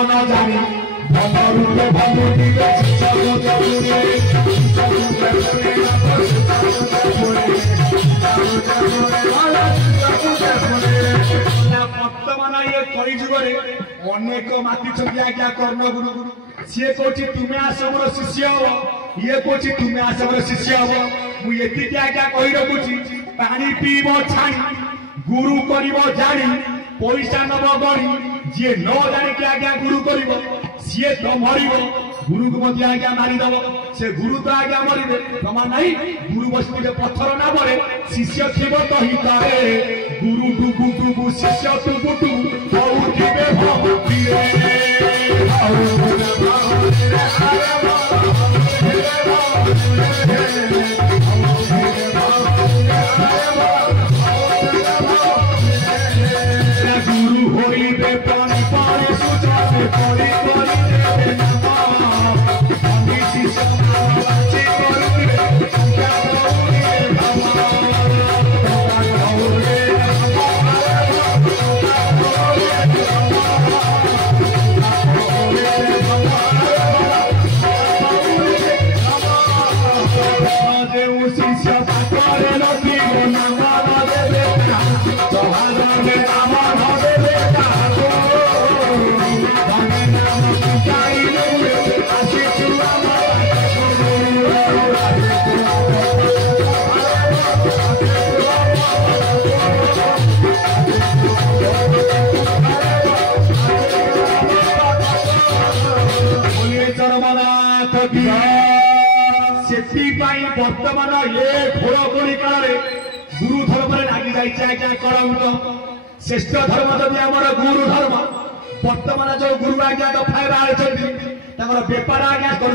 न जानी भमरूपे भमुटिले शिष्य गुरुरे वर्तमान ये कलिजुगरे अनेक मातिछन्ति आज्ञा कर्ण गुरु सी कौची तुम्हें आस मोर शिष्य हम ये कौच तुम्हें आस मोर शिष्य हम मुझे आज्ञा कही रखुची पानी पीब छाणी गुरु कर जानी पैसा नब गणी जी न जानिक आज्ञा गुरु कर सी तो मर गुरु को मध्य आज्ञा मारिदब से गुरु तो आज्ञा मरबे प्रमाण नहीं गुरु बसते पत्थर नाम शिष्य थी तो हितारे गुरु टुबु टुबु शिष्य टुबु टुबु बहुथिबे भक्तिरे गुरु होइबे पानी पानी सुजाबे परि परि वर्तमान ये घोर गोली काल गुरु धर्म लगी जाए आज्ञा श्रेष्ठ धर्म जदि आम गुरु धर्म वर्तमान जो गुरु आज्ञा दफाए बाहर बेपार आज्ञा कर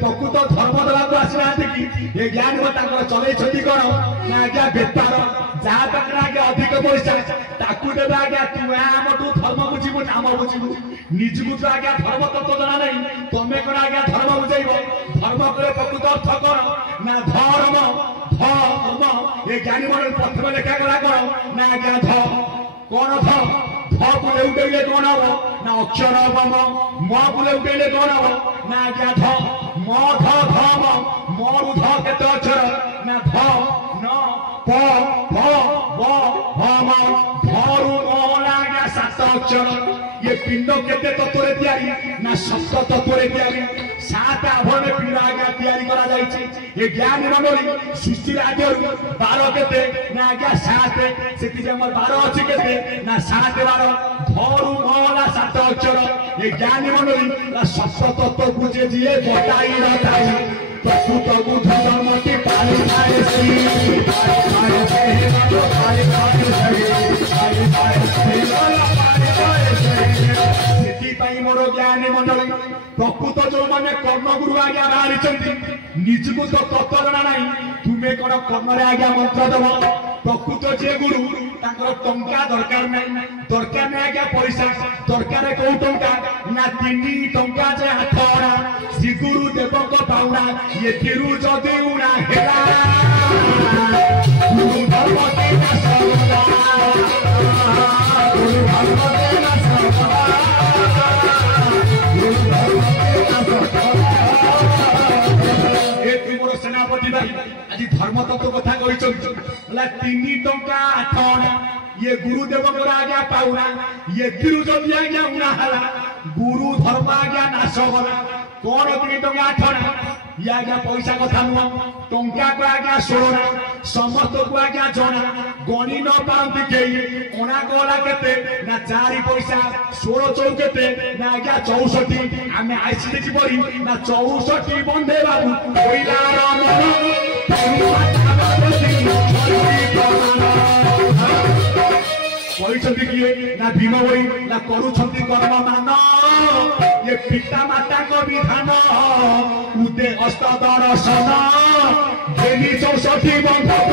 प्रकृत धर्म देवाक आसना कि ये ज्ञान चल कौन ना आज्ञा बेपार जहाँ पाखे आज्ञा अधिक पैसा ताकू देवे आज्ञा तू आमठू धर्म बुझीबू आम बुझीबू निजकू तो आज्ञा धर्म तत्व जना नहीं तुम्हें कौन आज्ञा धर्म बुझेब धर्म करे प्रकृत अर्थ कौन ना धर्म धर्म ये ज्ञानी मन प्रथम लेखा गला कौन ना आज्ञा ध कौन ध को लेउटेले कौन हम ना अक्षर हम म को लेउटेले कौन हम ना आज्ञा ध म ध धम मरु ध केते अक्षर ना ध न प भ ब हम धरु न आज्ञा सात अक्षर ये पिंड केते तत्वरे तयारी ना सप्त तत्वरे तयारी सात आभरण पिंड आज्ञा तयारी करा जायछि ये ज्ञान मंडली सृष्टि आद्य 12 केते ना आज्ञा 7 सेति जे हमर 12 अछि केते ना 7 12 धरु नला सात अक्षर ये ज्ञान मंडली ना सप्त तत्व बुझे जिए बताई रताई प्रकृत बुध धर्मति पाले पाए श्री पाए पाए हे तो पाए पाए मोर ज्ञान मंडली प्रकृत जो मैंने कर्म गुरु आज्ञा बाहरी निजको तो तत्व जना ना तुम्हें कौन कर्म आज्ञा मंत्र दब प्रकृत जे गुरु टंका दरकार नहीं आज्ञा पैसा दरकार कौ टंका ना 3 टंका जे हाथ अणा श्री गुरु देवक पाउना ये जदि उणा हेला गुरु धर्म के ना सर्वदा गुरु धर्म के ना सर्वदा सेनापति भाई आज धर्म तत्व कथा कही 3 टंका 8 अणा ये गुरुदेव आज्ञा पाउना ये जदि आज्ञा उणा हला गुरु धर्म आज्ञा नाश गला कौन 3 टंका 8 अणा ये आज्ञा पैसा कथा नुह टंका को आज्ञा 16 समस्त को आज्ञा जना गणी न पाती कई अणा गला केते ना 4 पैसा 16 चौ केते ना आज्ञा 64 आमे आईसी देखि पड़ी ना 64 बंदे बाबू कोइला रामन किए ना भीम भाई ना करुछंती कर्म मान ये पिता माता को विधान उदे हस्त दर्शन देवी 64 बंधक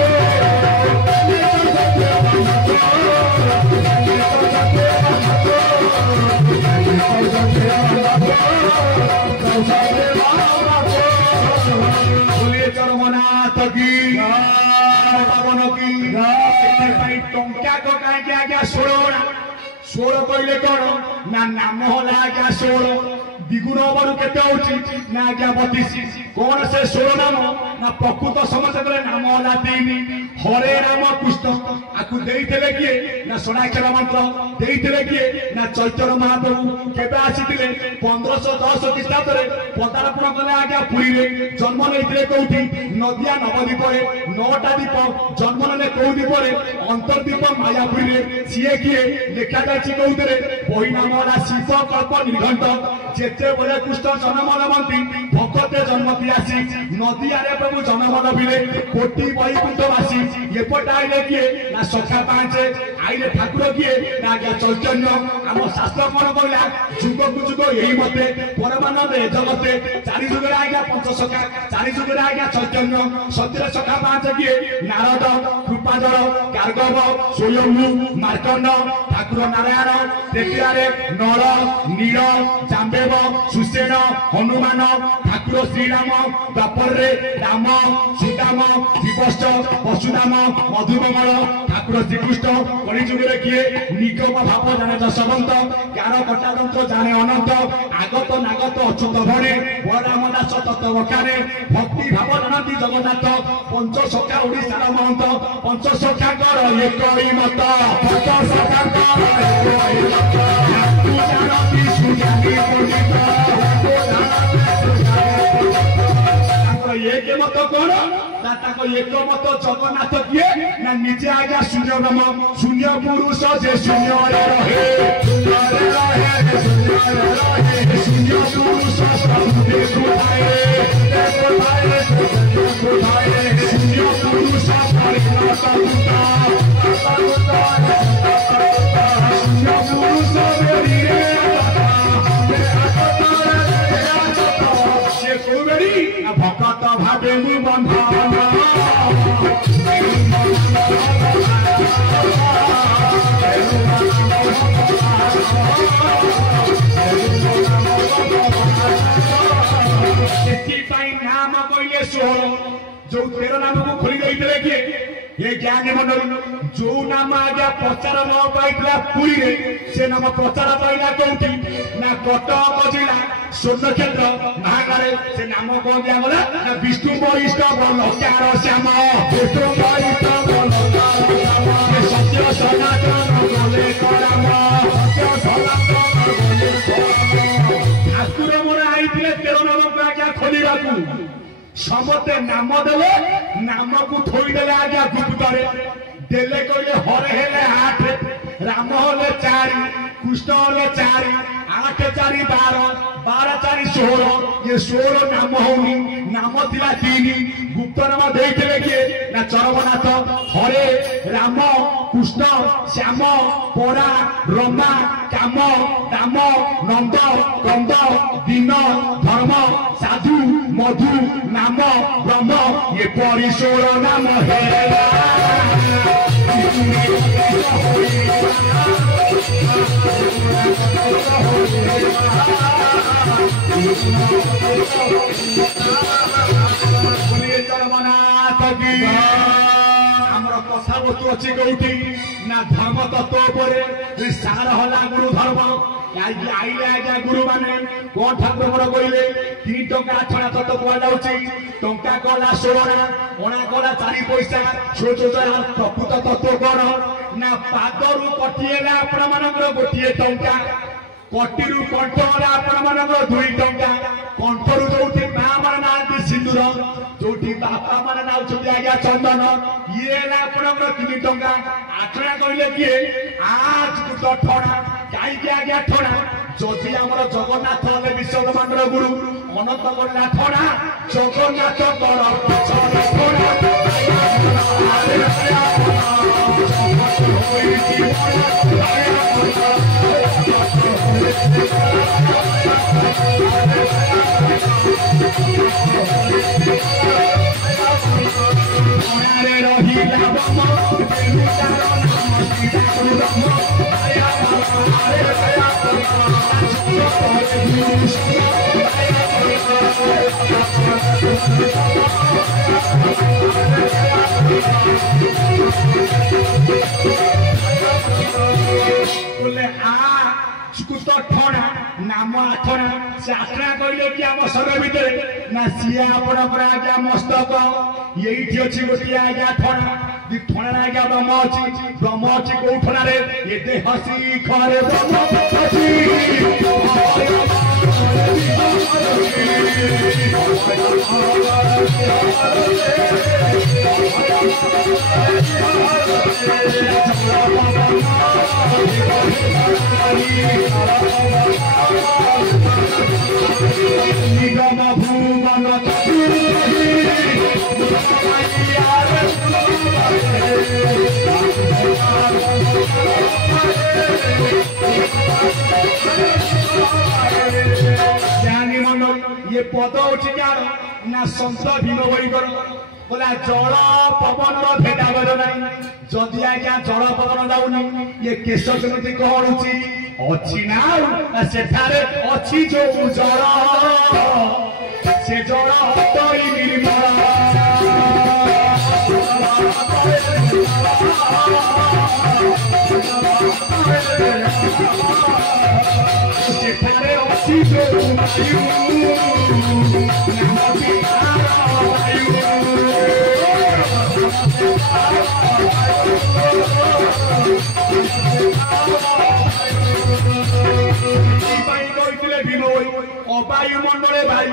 चरमनाथ की पवन की टंका को कहीं 16 षोल कहले कौन ना नाम होला आज्ञा 16 द्विगुण बरु केते होची ना आज्ञा 32 कौन से 16 नाम ना प्रकृत समस्त नाम होला 3 हरे राम कृष्ण आकु देइथिले किए ना सोनाक्षर मंत्र देइथिले किए ना चैतन्य महाप्रभु केबे आसीथिले 1510 ख्रीष्टाब्द रे पदार्पण कले आज्ञा पुरी रे जन्म लेइथिले कोठी नदिया नवद्वीप रे 9टा द्वीप जन्म लेले कोउ द्वीप रे अंतर्द्वीप मायापुरी रे सिए किए लेखा जाछि कोउतरे बही नाम होला शिव कल्प निर्घंट जेते बले कृष्ण जन्म लमंती भक्ते जन्म दियासी नदिया रे प्रभु जन्म लबिले कोटि वैकुंठवासी एपट आइले किए ना सखा 5 आइले ठाकुर किए ना आज्ञा चैतन्य आम शास्त्र कोन कहला जुग कु जुग एही मते परमानंद ए जगते चारि जुग रे आज्ञा पंच सखा चारि जुग रे आज्ञा चैतन्य सत्य सखा 5 किए नारद कृपाजल गार्गव स्वयंभू मार्कंड ठाकुर नारायण तेतिया रे नर नील जाम्बेव सुसेन हनुमान ठाकुर श्रीराम द्वापर रे राम सुदाम विवश वसुदाम मधुमंगल ठाकुर श्रीकृष्ण कलिजुग रे किए निगम भाव जाने दशवंत ज्ञान कटा तंत्र जाने अनंत आगत नागत अच्युत भणे बलराम दास तत्व बखाने भक्ति भाव जानती जगन्नाथ पंच सखा ओडिशार महंत पंच सखाकर एक ही मत पंच सखाकर एक ही मत तू जानती सुजानी पंडित एक मत कौन एक मत जगन्नाथ किए ना निजे आज्ञा शून्य ब्रह्म शून्य पुरुष जे शून्य रहे शून्य पुरुष शून्य पुरुष शून्य पुरुष भक्त भावे बंधन नाम कहले 16 जो 13 नाम को खोली देइथिले किए ये ज्ञान मंडल जो नाम आज्ञा प्रचार न पाइला पुरी रे से नाम प्रचार पाइला कोठी ना कटक जिला स्वर्ण क्षेत्र महाकाले से नाम कौन दिया गला ना विष्णु वैष्णव लकार श्याम विष्णु वैष्णव लकार श्याम सत्य सनातन बोले कराम सत्य सनातन बोले कराम ठाकुर मोर आइथिले 13 नाम को आज्ञा खोलिबाकू समते नाम देले नाम को थोई देले आज्ञा गुप्तरे देले कहले हरे हेले 8 राम होले 4 कृष्ण होले 4 8 4 12 12 4 16 ये 16 नाम होनी नाम थिला 3 गुप्त नाम देइथिले किए ना चरमनाथ हरे राम कृष्ण श्याम परा रमा काम दाम नंद कंद दीन धर्म साधु मधु नाम ब्रह्म ये परि 16 नाम हेला आमर कथा बस्तु अच्छी कौटी ना धर्म तत्व पर सार हला गुरु धर्म आइले आज्ञा गुरु माने कौन ठाकुर कहले 3 टंका छड़ा तत्व कुआ जाउची टंका कला 16 ओणा कला 4 पैसा प्रकृत तत्व कौन ना पादरू कटिएला आपण मानकर गोटिए टंका कटिरू कंठ आपण मानकर 2 टंका कंठरू जोठी मां मान नांती सिंदूर जोठी बापा मान नाउछती आज्ञा चंदन ये ना आपण 3 टंका आठना कहले किए आज गुट ठणा काई के आज्ञा ठणा जदि हमर जगन्नाथ ले विश्वब्रह्मांडर गुरु अनंत गणना ठणा जगन्नाथ कर पछरे ठणा बोले चुकुत ठणा नाम आठना से आठना कहले कि आम शरीर भितर ना सी आपणकर आज्ञा मस्तक ये अच्छी गोटे आज्ञा ठणा ठणा आज्ञा ब्रह्म अच्छी कौ ठणा ये देह शिखरे निगम भूमन ज्ञानी मंडल ये पद उठिकार ना संत भीम बईकर बोला जल पवन भेदाभेद नहीं जदि आज्ञा जल पवन जाऊनी ये केश केमती कहूची अच्छी ना सेठारे अच्छी जो जल से जल हतई निर्मल सेठारे अच्छी जो अबायुमंडले भाई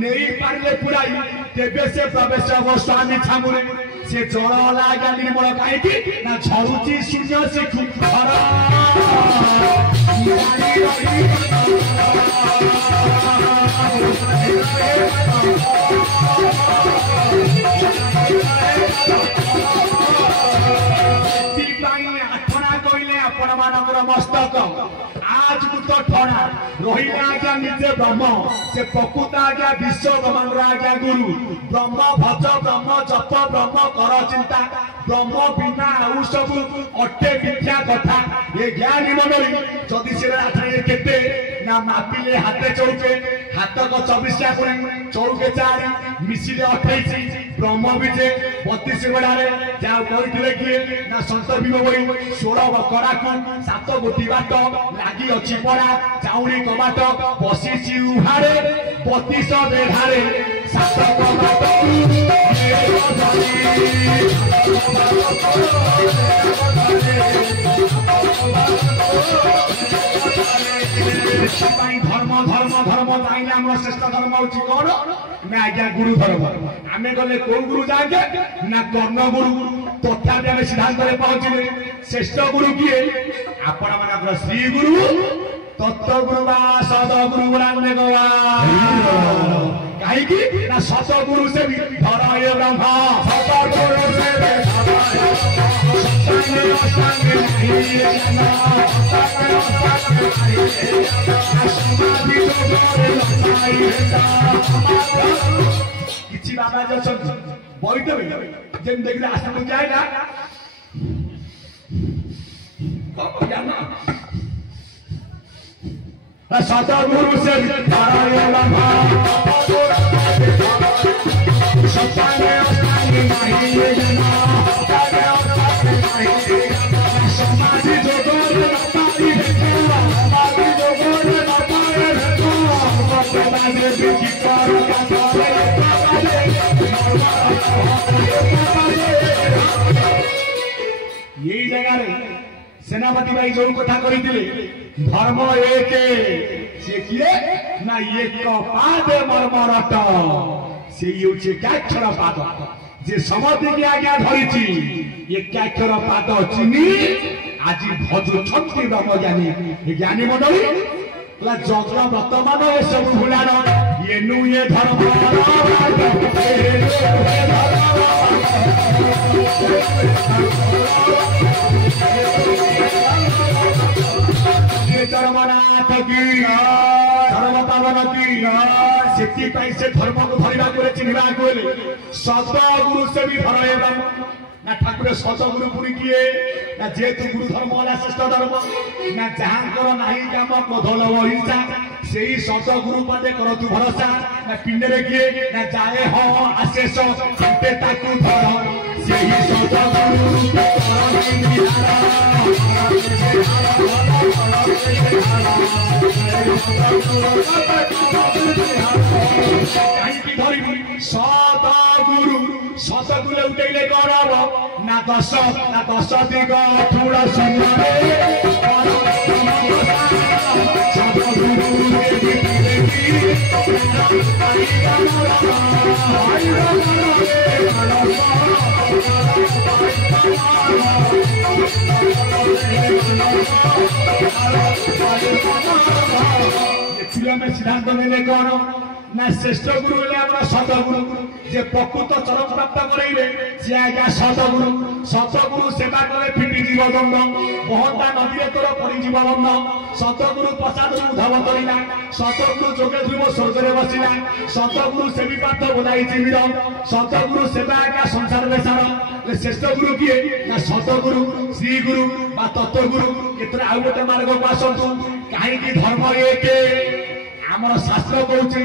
नहीं पारे पुराई तेबे से प्रवेश हम स्वामी छामुरे से जल आज्ञा निर्मल कहीं ना झरुची शून्य शिखु आठना कहले आपण मानकर मस्तक आज तो ठणा रही आज्ञा निजे ब्रह्म से प्रकृत आज्ञा विश्व ब्रह्मांड आज्ञा गुरु ब्रह्म भज ब्रह्म जप ब्रह्म कर चिंता ब्रह्म बिना आउ सब अटे मिथ्या कथा ये ज्ञानी मंडली जदि से रात्रि केते ना मापिले हाथे चौके हाथक 24 कोणे चौके 4 मिसिले 28 ब्रह्म विजे 32 गड़ारे जा कहथिले कि ना संत भीम बई 16 कराकु 7 गोटी बाट लागी अछि पड़ा चाउरी कबाट बसिछि उहारे 32 बेढारे 7 कबाट धर्म धर्म धर्म जाइए आम श्रेष्ठ धर्म हूँ कौन ना आज्ञा गुरु धर्म आम गले कौ गुरु जाए ना कर्ण गुरु तथापि आम सिद्धांत पहुंचले श्रेष्ठ गुरु किए आपण मान श्री गुरु तत्व गुरु बा सद गुरु बोलाने गवा कहीं ना सत गुरु से भी धर ये ब्रह्म सत गुरु से किसी बाबा जो बैठे जेन देखिए आश्रम जाएगा सतगुरु से समाधि यही जगह सेनापति भाई जो कथा कही धर्म एक से किए ना एक पाद मर्मरट से एकाक्षर पाद जे समति की आज्ञा धरी एकाक्षर पाद चिनी आज भजुछंती ब्रह्मज्ञानी ज्ञानी मंडली जग वर्तमान ये सब भूलान ये नु ये धर्म धर्मनाथ की धर्म पावन की से धर्म को धरवा चिन्हवा सत गुरु से भी धर ना ठाकुर सत गुरु पुरी किए ना जेतु गुरु धर्म वाला श्रेष्ठ धर्म ना जहां नहीं काम क्रोध हिंसा से ही सत गुरु पदे कर तू भरोसा ना पिंडे किए ना जाए हाँ आशेष धर ସେହି ସତଗୁରୁ କାହିଁକି ଧରିବି ସତଗୁରୁ ସତଗୁରୁ ଉଠେଇଲେ କଣ ହବ ନା ଦଶ ଦିଗ ଠୁଳ ସୁନରେ ଏଥିରେ ଆମେ ସିଦ୍ଧାନ୍ତ ନେଲେ କଣ ନା ଶ୍ରେଷ୍ଠ ଗୁରୁ ହେଲେ ଆମର ସତଗୁରୁ ଯେ ପ୍ରକୃତ ଚରମ ପ୍ରାପ୍ତ କରାଇବେ ସେ ଆଜ୍ଞା ସତଗୁରୁ ସେବା କଲେ ଫିଟିଯିବ ଦଣ୍ଡ ମହନ୍ତା ନଦୀରେ ତୋର ପଡ଼ିଯିବ ବନ୍ଧ ସତଗୁରୁ ପ୍ରସାଦରୁ ଧବ କରିଲା ସତଗୁରୁ ଯୋଗେ ଧ୍ରୁବ ସ୍ୱର୍ଗରେ ବସିଲା ସତଗୁରୁ ସେବି ପାଠ ବୋଲାଇ ଚିମିର ସତଗୁରୁ ସେବା ଆଜ୍ଞା ସଂସାରରେ ସାର ଶ୍ରେଷ୍ଠ ଗୁରୁ କିଏ ନା ସତଗୁରୁ ଶ୍ରୀଗୁରୁ ବା ତତ୍ତ୍ୱଗୁରୁ ଏଥିରେ ଆଉ ଗୋଟେ ମାର୍ଗକୁ ଆସନ୍ତୁ କାହିଁକି ଧର୍ମ ଏକେ ଆମର ଶାସ୍ତ୍ର କହୁଛି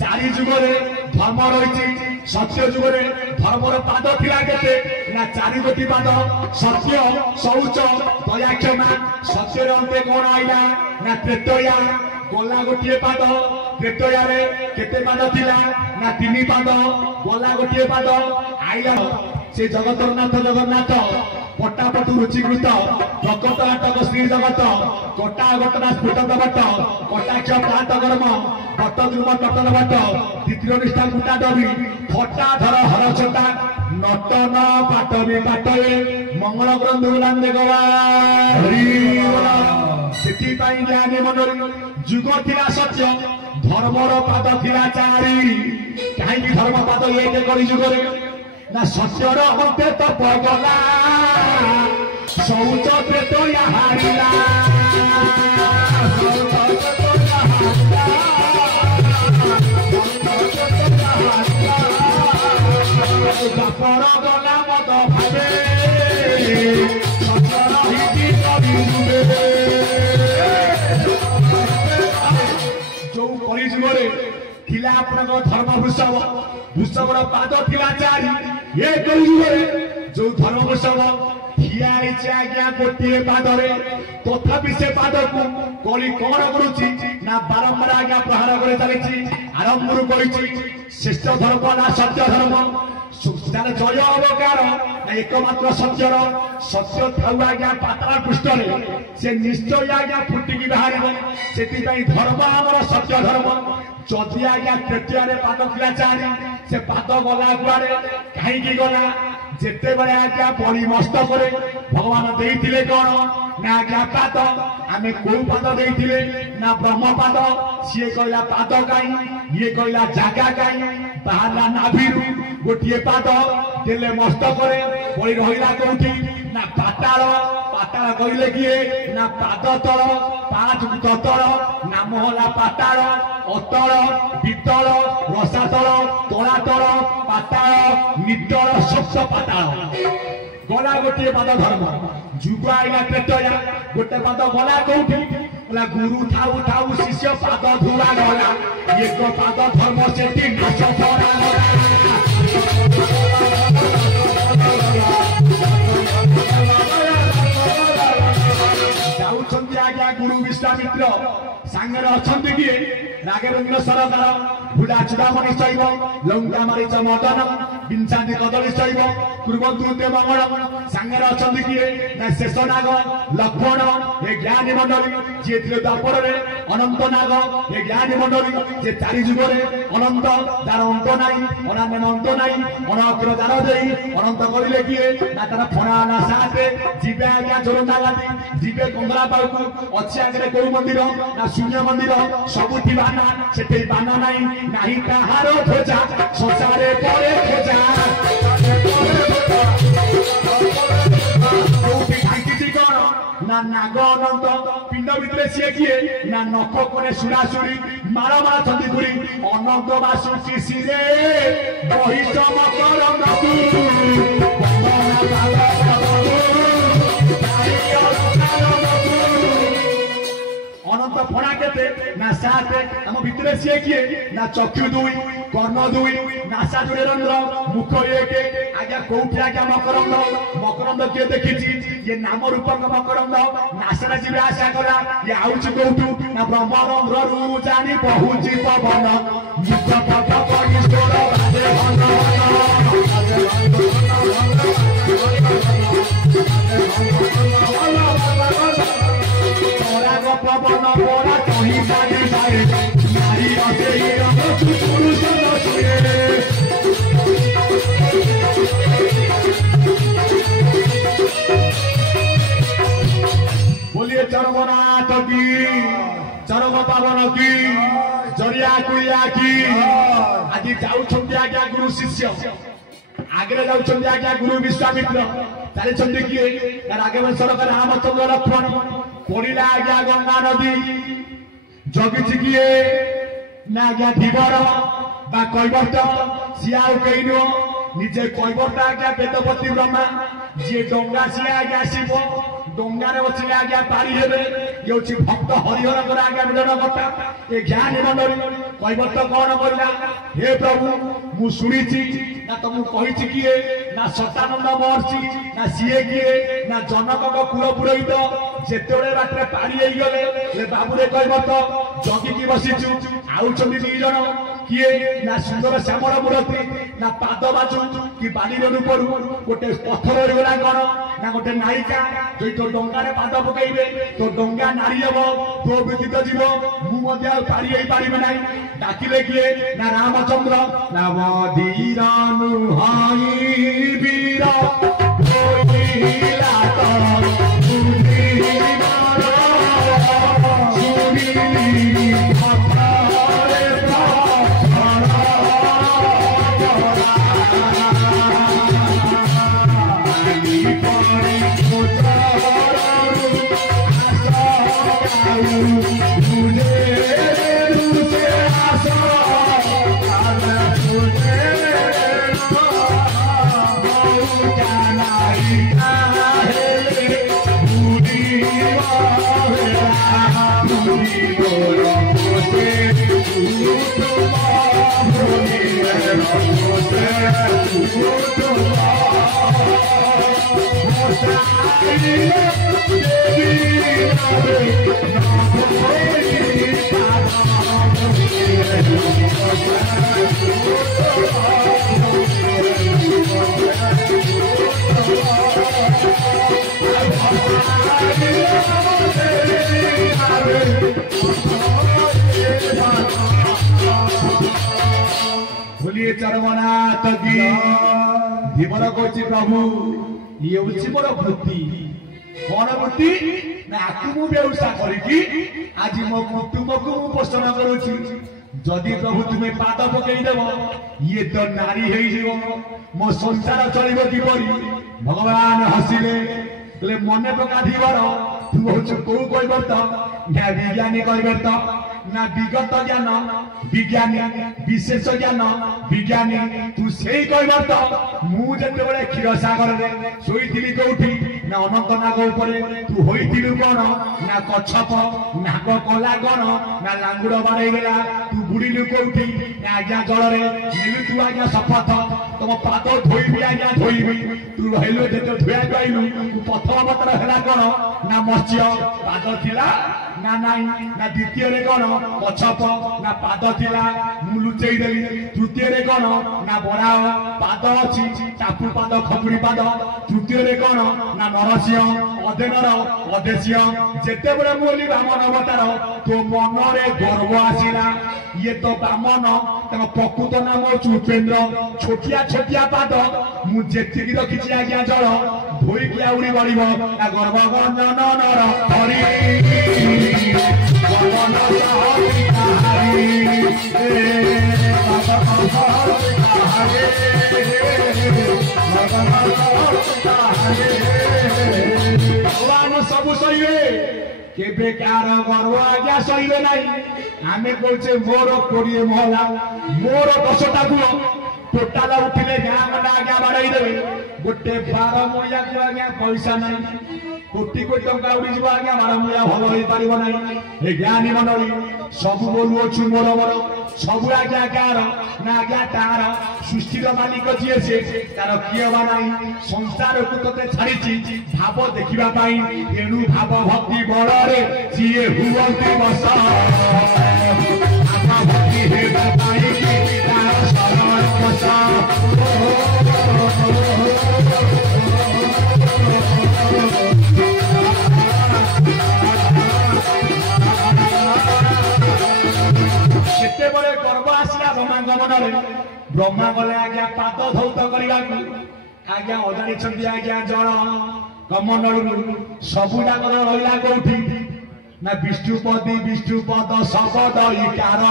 ଚାରି ଯୁଗରେ ଧର୍ମ ରହିଛି ସତ୍ୟ ଯୁଗରେ ଧର୍ମର ପାଦ ଥିଲା କେତେ ନା 4ଗୋଟି ପାଦ ସତ୍ୟ ଶୌଚ ଦୟା କ୍ଷମା ସତ୍ୟରେ ଅନ୍ତେ କଣ ଆଇଲା ନା ତ୍ରେତୟା ଗଲା ଗୋଟିଏ ପାଦ ତ୍ରେତୟାରେ କେତେ ପାଦ ଥିଲା ନା 3 ପାଦ ଗଲା ଗୋଟିଏ ପାଦ ଆଇଲା ସେ ଜଗତରନାଥ ଜଗନ୍ନାଥ ପଟାପଟୁ ରୁଚିକୃତ ପ୍ରକଟ ନାଟକ ଶ୍ରୀ ଜଗତ କଟା ଘଟଣା ସ୍ଫୁଟତ ବଟ କଟାକ୍ଷ ପ୍ରାତ କର୍ମ ବଟ ଧ୍ରୁବ ଟଟନ ବଟ ଦ୍ୱିତୀୟ ନିଷ୍ଠା କୁଟା ଦବି ଫଟା ଧର ହର ଛଟା ନଟନ ପାଟବି ପାଟଏ ମଙ୍ଗଳ ଗ୍ରନ୍ଥ ଗୁଲାନ୍ତେ ଗବା ସେଥିପାଇଁ ଜ୍ଞାନୀ ମନରେ ଯୁଗ ଥିଲା ସତ୍ୟ ଧର୍ମର ପାଦ ଥିଲା 4 କାହିଁକି ଧର୍ମ ପାଦ 1 କରି ଯୁଗରେ ନା ସତ୍ୟର ଅନ୍ତେ ତପ ଗଲା ଶୌଚ ତ୍ରେତୟା ହାରିଲା ବାପର ଗଲା ମଦ ଭାବେ ସତ୍ୟର ହିତି କବି ଯୋଉ କଳିଯୁଗରେ ଥିଲା ଆପଣଙ୍କ ଧର୍ମ ବୃଷଭର ପାଦ ଥିଲା 4 ଏ କଳିଯୁଗରେ ଯୋଉ ଧର୍ମ ବୃଷଭ ଠିଆ ହେଇଛି ଆଜ୍ଞା ଗୋଟିଏ ପାଦରେ ତଥାପି ସେ ପାଦକୁ କଳି କଣ କରୁଛି ନା ବାରମ୍ବାର ଆଜ୍ଞା ପ୍ରହାର କରି ଚାଲିଛି ଆରମ୍ଭରୁ କହିଛି ଶ୍ରେଷ୍ଠ ଧର୍ମ ନା ସତ୍ୟ ଧର୍ମ ତାର ଜୟ ହବ କାର ନା ଏକମାତ୍ର ସତ୍ୟର ସତ୍ୟ ଥାଉ ଆଜ୍ଞା ପାତାଳ ପୃଷ୍ଠରେ ସେ ନିଶ୍ଚୟ ଆଜ୍ଞା ଫୁଟିକି ବାହାରିବ ସେଥିପାଇଁ ଧର୍ମ ଆମର ସତ୍ୟ ଧର୍ମ ଯଦି ଆଜ୍ଞା ତ୍ରେତୟାରେ ପାଦ ଥିଲା 4 ସେ ପାଦ ଗଲା କୁଆଡେ କାହିଁକି ଗଲା ଯେତେବେଳେ ଆଜ୍ଞା ବଳି ମସ୍ତକରେ ଭଗବାନ ଦେଇଥିଲେ କଣ ନା ଆଜ୍ଞା ପାଦ ଆମେ କୋଉ ପାଦ ଦେଇଥିଲେ ନା ବ୍ରହ୍ମପାଦ ସିଏ କହିଲା ପାଦ କାହିଁ ଇଏ କହିଲା ଜାଗା କାହିଁ ବାହାରିଲା ନାଭିରୁ ଗୋଟିଏ ପାଦ ଦେଲେ ମସ୍ତକରେ ବଳି ରହିଲା କୋଉଠି ନା ପାତାଳ କହିଲେ କିଏ ନା ପାଦ ତଳ 5 ତଳ ନାମ ହେଲା ପାତାଳ ଅତଳ ବିତଳ ରସାତଳ ତଳାତଳ ପାତାଳ ନିତଳ ସପ୍ତ ପାତାଳ ଗଲା ଗୋଟିଏ ପାଦ ଧର୍ମ ଯୁଗ ଆଇଲା ତ୍ରେତୟା ଗୋଟେ ପାଦ ଗଲା କୋଉଠି बोला गुरु ठाऊ ठाऊ शिष्य पाद धुआ गला एक पाद धर्म सेठी नाश पड़ा जाउछन्ति आज्ञा गुरु विश्वामित्र सांगे अछन्ति किए राघवेन्द्र सरकार बुढ़ा चूड़ामणि शैव लंका मरीच मदन विंशांति कदली शैव कुर्वन्तु ते मंगलम सांगे अछन्ति किए ना शेषनाग लक्ष्मण ए ज्ञानी मंडली जे थिले द्वापर रे अनंत नाग ए ज्ञानी मंडली जे चारि जुगरे अनंत तार अंत नाही अनान्य अंत नाही अनग्र दार देई अनंत करिले किए ना तार फणा ना साथे जीवे आज्ञा जोरंदा गादी जीवे कंगरा पाउकु अछि आगरे कोई मंदिर ना शून्य मंदिर सबुठी बाना सेठे बाना नाही नाही ताहार खोजा संसारे परे खोजा ना नाग अनंत पिंड भितर सी किए ना नख कोने सुरासुरी मार मार छंदीपुरी अनंत बासुची सिरे बही चमकर नदू अनंत फणा केते ना सात आम भितर सी किए ना चक्षु दुई कर्ण दुई नासा दुई रंध्र मुख एक आज्ञा कौटी आज्ञा मकरंद मकरंद किए देखी ये नाम रूपक मकरंद नासरा जीवे आशा कला ये आउची कौटू ना ब्रह्मरंध्र रु जानी बहुची पवन मुख पथ कनिष्ठर बाजे हन पवन पोरा कहीं बाजे जाए नारी असे पुरुष बोलिए चरमनाथ की चरम पावन की जरिया कुड़िया की आज जाऊँ आज्ञा गुरु शिष्य आगे जाऊँ आज्ञा गुरु विश्वामित्र चली किए राघवेश्वर रामचंद्र लक्ष्मण पड़ा आज्ञा गंगा नदी जगिଛି किए ना आज्ञा धीवर बा कैवर्त सी आउ कई नुह निजे कैवर्त आज्ञा वेदपति ब्रह्मा जी डंगा सी आज्ञा शिव डंगारे बसले आज्ञा पारी हेबे ये हूँ भक्त हरिहर आज्ञा मिलन कर्ता ये ज्ञान मंडली कैवर्त कौन करला हे प्रभु मु शुणी ना तुमको कही किए ना सतानंद महर्षि ना सीए किए ना जनक कुल पुरोहित जेते बाटे पारी गले बाबुरे कैवर्त जगिकी बसीचु आउट दी जन किए ना सुंदर श्यामर मूर्ति ना पाद बाजू कि बालीर रूपरू गोटे पथर गला कौन ना गोटे नायिका जो तो डंगारे पाद पकईबे तो डंगा नारी हम तो व्यतीत जीव मुझे पारी पारे ना डाकिले किए ना रामचंद्र नाम धीरानु हाई वीर बोलिए चरमनाथ की धीवर कौची प्रभु ये हूँ मोर वृत्ति कौन वृत्ति ना आकु मु व्यवसाय करी आज मो कुटुंब को पोषण करुची जदि प्रभु तुम्हें पाद पकईदेव ये तो नारी हो मो संसार चलो किपरि भगवान हसिले मने पका धीवर तू हूँ कौ कैवर्त ना विज्ञानी कैवर्त ना विगत ज्ञान विज्ञानी विशेष ज्ञान विज्ञानी तू से कैवर्त मुझे क्षीर सागर शोई कौटी ना अनंत नाग तू होइथिलु कौन ना कच्छप नाग कला कौन ना लांगुड़ बाड़ेगला तू बुड़िलु कौटी ना आज्ञा जल मिलु तू आज्ञा शपथ तुम पाद धोबी आज्ञा धोबी तू रहिलु जो धोया पाइलु तू प्रथम पत्र है कौन ना मत्स्य पाद थिला ना नाई ना द्वितीय कौन कच्छप ना पाद थिला मु लुचेई देली तृतीय कौन ना बड़ा पाद अच्छी टापू पाद खपुड़ी पाद तृतीय कौन ना नरसिंह अधेनर अधेसिंह जेते बड़े बोली बामन अवतार तो मनरे गर्व आसिला ये तो बामन तक प्रकृत नाम उपेन्द्र छोटिया छोटिया पाद मुझे रखी आज्ञा जल धोईकी आउड़ी बढ़ गर्भ गंजन नर हरि भगवान सबू सहे केबे कार गर्व आज्ञा सहे ना आम कहे मोर 20 महला मोर 10टा गुण टोटाल उठिले गाँ गंडा आज्ञा बाड़े देवे गोटे 12 मुड़िया को आज्ञा पैसा नहीं कोटी कोटी टंका उड़ी जीव आज्ञा मानमूलिया भल हो पारिब नाही ए ज्ञानी मंडली सब बोलुछु मोर मोर सब आज्ञा कार ना आज्ञा तार सृष्टि मालिक जी से तार किए बा नाही संसार को तते छाड़ी भाव देखिबा पाई एनु भाव भक्ति बल रे जिए हुवंती बस आत्मा भक्ति हेबा पाई तार शरण बस बड़े गर्व आसला ब्रह्मा मन ब्रह्मा गले आज्ञा पाद धौत करने आज्ञा अजाणी आज्ञा जल कमंडल सबुजाक रहा कौटी ना विष्णुपदी विष्णुपद शबद इकार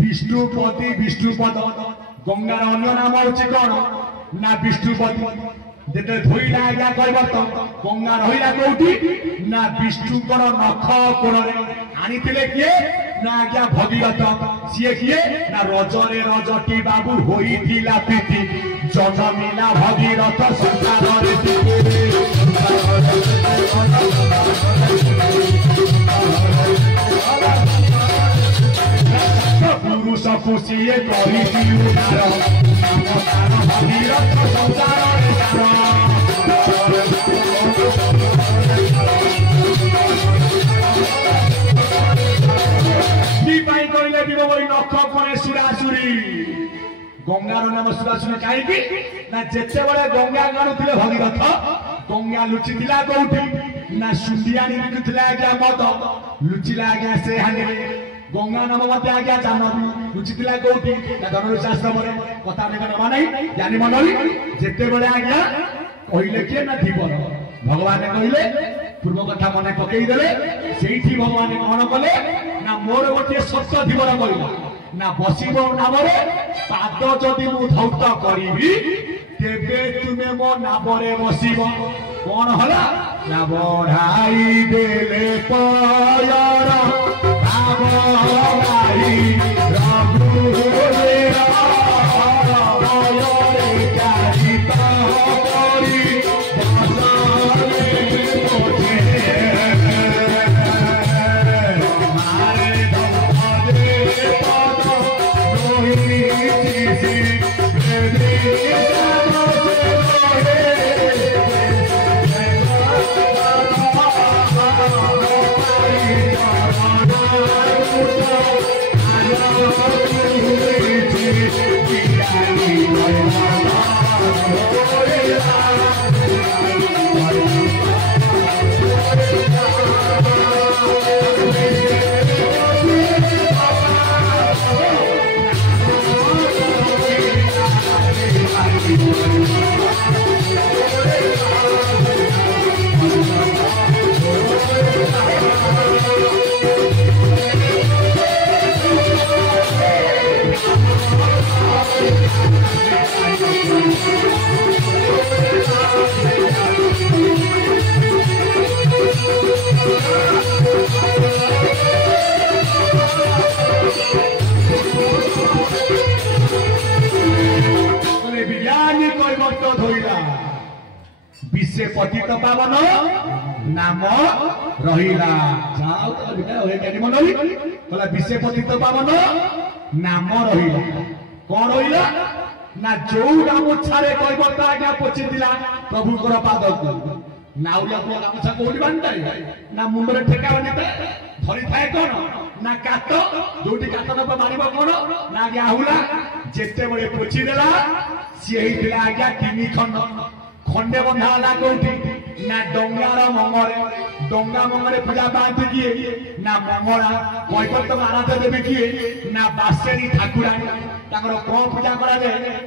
विष्णुपति विष्णुपद गंगार अन्य नाम हूँ कौन ना विष्णुपति जेते धोईला आज्ञा कैवर्त गंगा रहा कौटी ना विष्णुकर नख कोण आनी किए ना आज्ञा भगीरथ सी किए ना रजरे रजटी बाबू होइथिला प्रीति जन्मिला भगीरथ संसार पुरुष खुशिए भगीरथ संसार कहले नख कणे सुरासुरी गंगार नाम सुरासुरी कहीं ना जिते बड़े गंगा गाणुले भगीरथ गंगा लुचिला कौटी ना सुंदिया बिकुला आज्ञा मद लुचिला आज्ञा से हानि गंगा नाम मत आज्ञा जानवी लुचिला कौटी ना धनुशास्त्र बोले कथा नवा नहीं ज्ञानी मंडली जिते बड़े आज्ञा कहले किए ना धीवर भगवान कहले पूर्व कथा मन पकईदे से भगवान कौन कले ना मोर गोटे सत्य धीवर कहला ना बसब नाम पाद जदि मु धौत करी तेबे तुमे मो नामरे बसब कौन हला ना बढ़ाई देले पयर विश्व पतित पावन नाम रहिला विश्व पतित पावन नाम रहिला कौन रहिला ना जो गामुछा कैवर्त आज्ञा पोचिला प्रभुकर पाद को नाउलिया गामुछा कौटी बांधे ना मुंडे ठेका बांधे धरी थाए कौन ना कात जो कात नब मार कौन ना आज्ञा आहुला जिते बड़े पोछीदेला सी आज्ञा 3 खंड खंडे बंधा है कौटी ना डंगार मंगरे डंगा मंगरे पूजा पाती किए ना मंगला कैवर्त आराध्य देवी किए ना बासेरी ठाकुरा कौन पूजा करा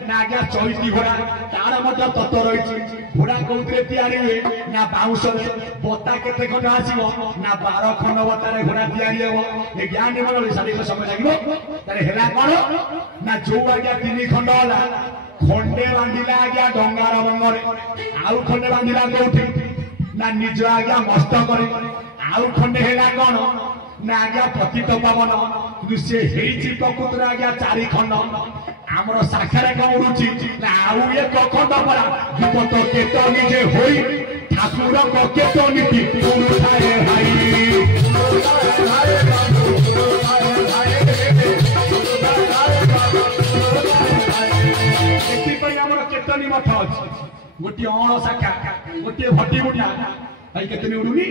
ना आज्ञा चैती घोड़ा तार तत्व रही घोड़ा कौन हुए ना बाउंस बता के खंड आसो ना 12 खंड बतारे घोड़ा या ज्ञानी मन शारीरिक समय लगे कौन ना जो आज्ञा 3 खंड है खंडे बांधिला आज्ञा डंगार मंगरे आउ खंडे बांधिला कौटी ना निज आज्ञा मस्तक आउ खंडे हेला कौन ना आज्ञा पतित पावन कि से हेची प्रकृति आज्ञा चारि खंड आमर शाखारे कौन उड़ुची ना आउ एक खंड पड़ा विपत केत निजे होई ठाकुर को केत नीति उठाए भाई केतनी मठ अच्छी गोटे अण शाखा गोटे भट्टी बुटा भाई केतनी उड़ुनी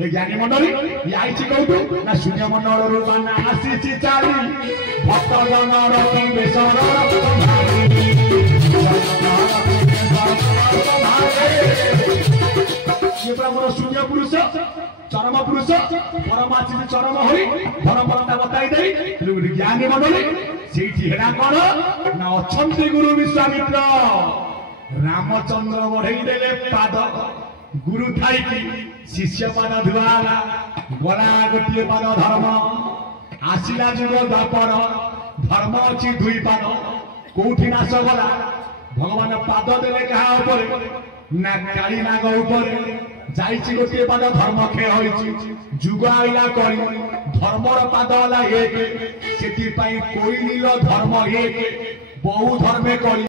ज्ञानी मंडली आई कौटू ना शून्य मंडल रूपाना आसी चाली भक्त जनर मोर शून्य पुरुष चरम पुरुष परमाची चरम हो धर्मता बताई दे ज्ञानी मंडली से कौन ना अच्छा गुरु विश्वामित्र रामचंद्र बढ़ई देले पाद गुरु थाई शिष्य पाद धुआला गला गोटे पाद धर्म आसिला जुग द्वापर धर्म अच्छी दुई पाद कौटी नाश गला भगवान पाद देले क्या ना काली नाग उपर जाइछि गोटे पाद धर्म क्षय होइछि जुग आइला करी धर्मर पाद वाला एक से कोई धर्म एक बहु धर्मे करी